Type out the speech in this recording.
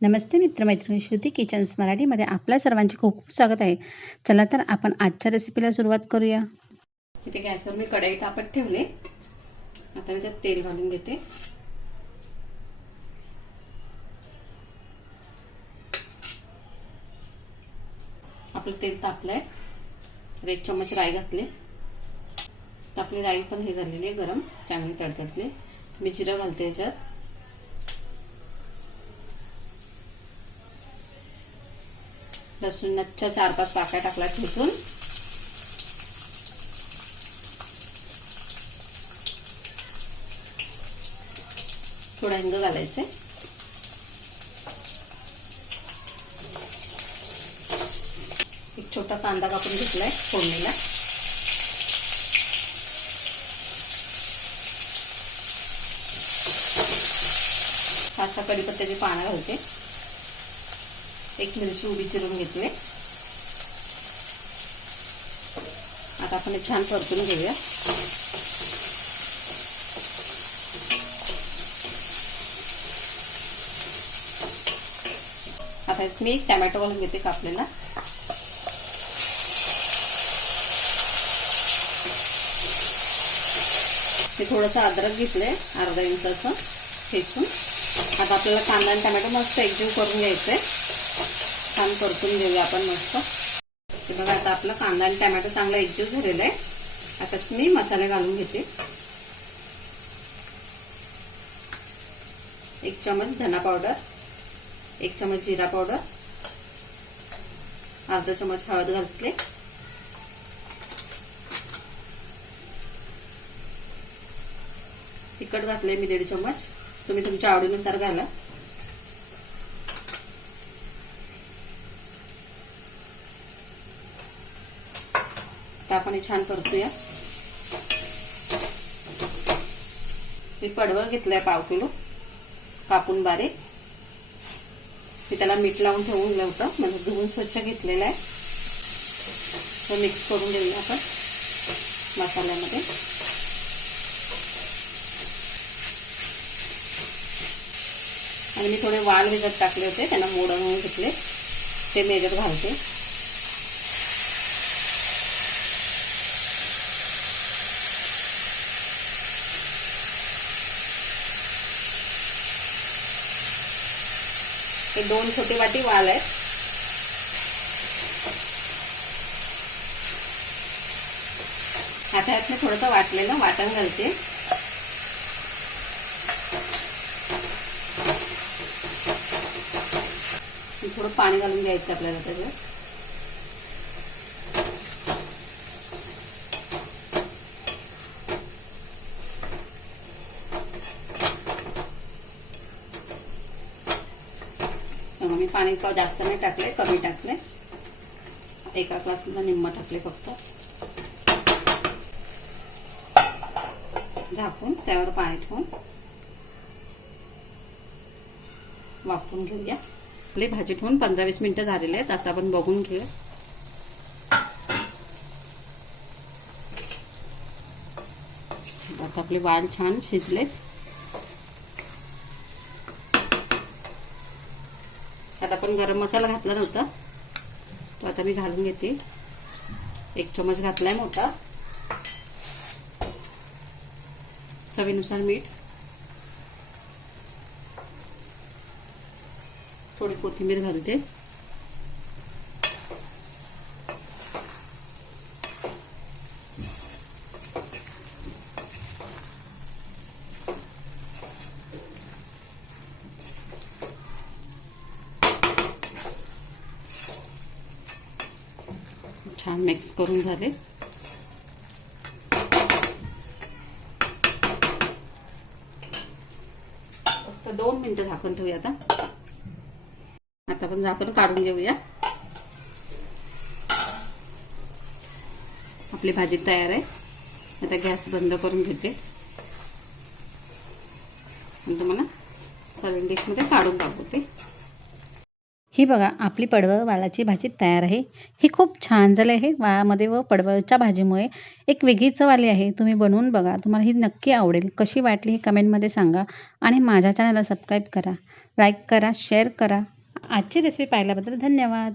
नमस्ते मित्रमैत्रिणी, श्रुती किचन्स मराठीमध्ये आपल्या सर्वांचे खूप खूप स्वागत आहे. चला तर आपण आजच्या रेसिपीला सुरुवात करूया. इथे गॅसवर मी कढई तापत ठेवले. आता मी त्यात तेल घालून घेते. आपलं तेल तापलंय. तर 1 चम्मच राई घातले. तर आपली राई पण हे झालेली आहे गरम, चांगली तडतडली. मी जिरं घालते याच्यात. लसूणच्या 4-5 पाकळ्या टाकल्या ठेचून. थोडा हिंग घालायचे. एक छोटा कांदा कापून घेतलाय फोडणीला. असा कढीपत्त्याची पानं घालते. एक मिरची उभी चिरून घेतली. आता आपण छान परतून घेऊया. आता मी एक टोमॅटो घालून घेते कापलेला. मी थोडंसं अद्रक घेतले, अर्धा इंच असं ठेचून. आता आपल्याला कांदा आणि टोमॅटो मस्त एकजीव करून घ्यायचंय. छान परतून घेऊया आपण मस्त. हे बघा, आता आपला कांदा आणि टोमॅटो चांगला एकजीव झालेला आहे. आता मी मसाले घालून घेते. 1 चम्मच धना पावडर, 1 चम्मच जिरा पावडर, अर्धा चम्मच हळद घालते. तिखट घातले मी 1.5 चम्मच. तुम्ही तुमच्या आवडीनुसार घाला. आता आपण छान परतूया. मी पडवळ घेतलाय 1/2 किलो कापून बारीक. मी त्याला मीठ लावून ठेवून होतं, म्हणजे धुवून स्वच्छ घेतलेला आहे. तर मिक्स करून घेऊया आपण मसाल्यामध्ये. आणि मी थोडे वाल भिजत टाकले होते, त्यांना मोडून घेतले. ते मी याच्यात घालते. हे 2 छोटी वाटी वाल आहेत. आता यात मी थोडंसं वाटलेलं वाटण घालते. थोडं पाणी घालून घ्यायचं आपल्याला त्याच्यात. मी पाणी जास्त नाही टाकले, कमी टाकले. 1 ग्लासला निम्मा टाकले फक्त. झाकून त्यावर पाणी ठेवून वाफवून घेऊया. आपली भाजी ठेवून 15-20 मिनिटं झालेली आहेत. आता आपण बघून घेऊया. आता आपले वाल छान शिजले. आता आपण गरम मसाला घातला नव्हता, तो आता मी घालून घेते. 1 चम्मच घातलाय मोठा. चवीनुसार मीठ, थोडी कोथिंबीर घालते. छान मिक्स करून झाले. फक्त 2 मिनिटं झाकण ठेवूया. आता आपण झाकण काढून घेऊया. आपली भाजी तयार आहे. आता गॅस बंद करून घेते. तुम्हाला सर्विंग डिश मध्ये काढून दाखवते. ही बघा, आपली पडवळ वालाची भाजी तयार आहे. ही खूप छान झाली आहे. वालामध्ये व पडवळच्या भाजीमुळे एक वेगळी चव आली आहे. तुम्ही बनवून बघा, तुम्हाला ही नक्की आवडेल. कशी वाटली हे कमेंटमध्ये सांगा आणि माझ्या चॅनलला सबस्क्राईब करा. लाईक करा, शेअर करा. आजची रेसिपी पाहिल्याबद्दल धन्यवाद.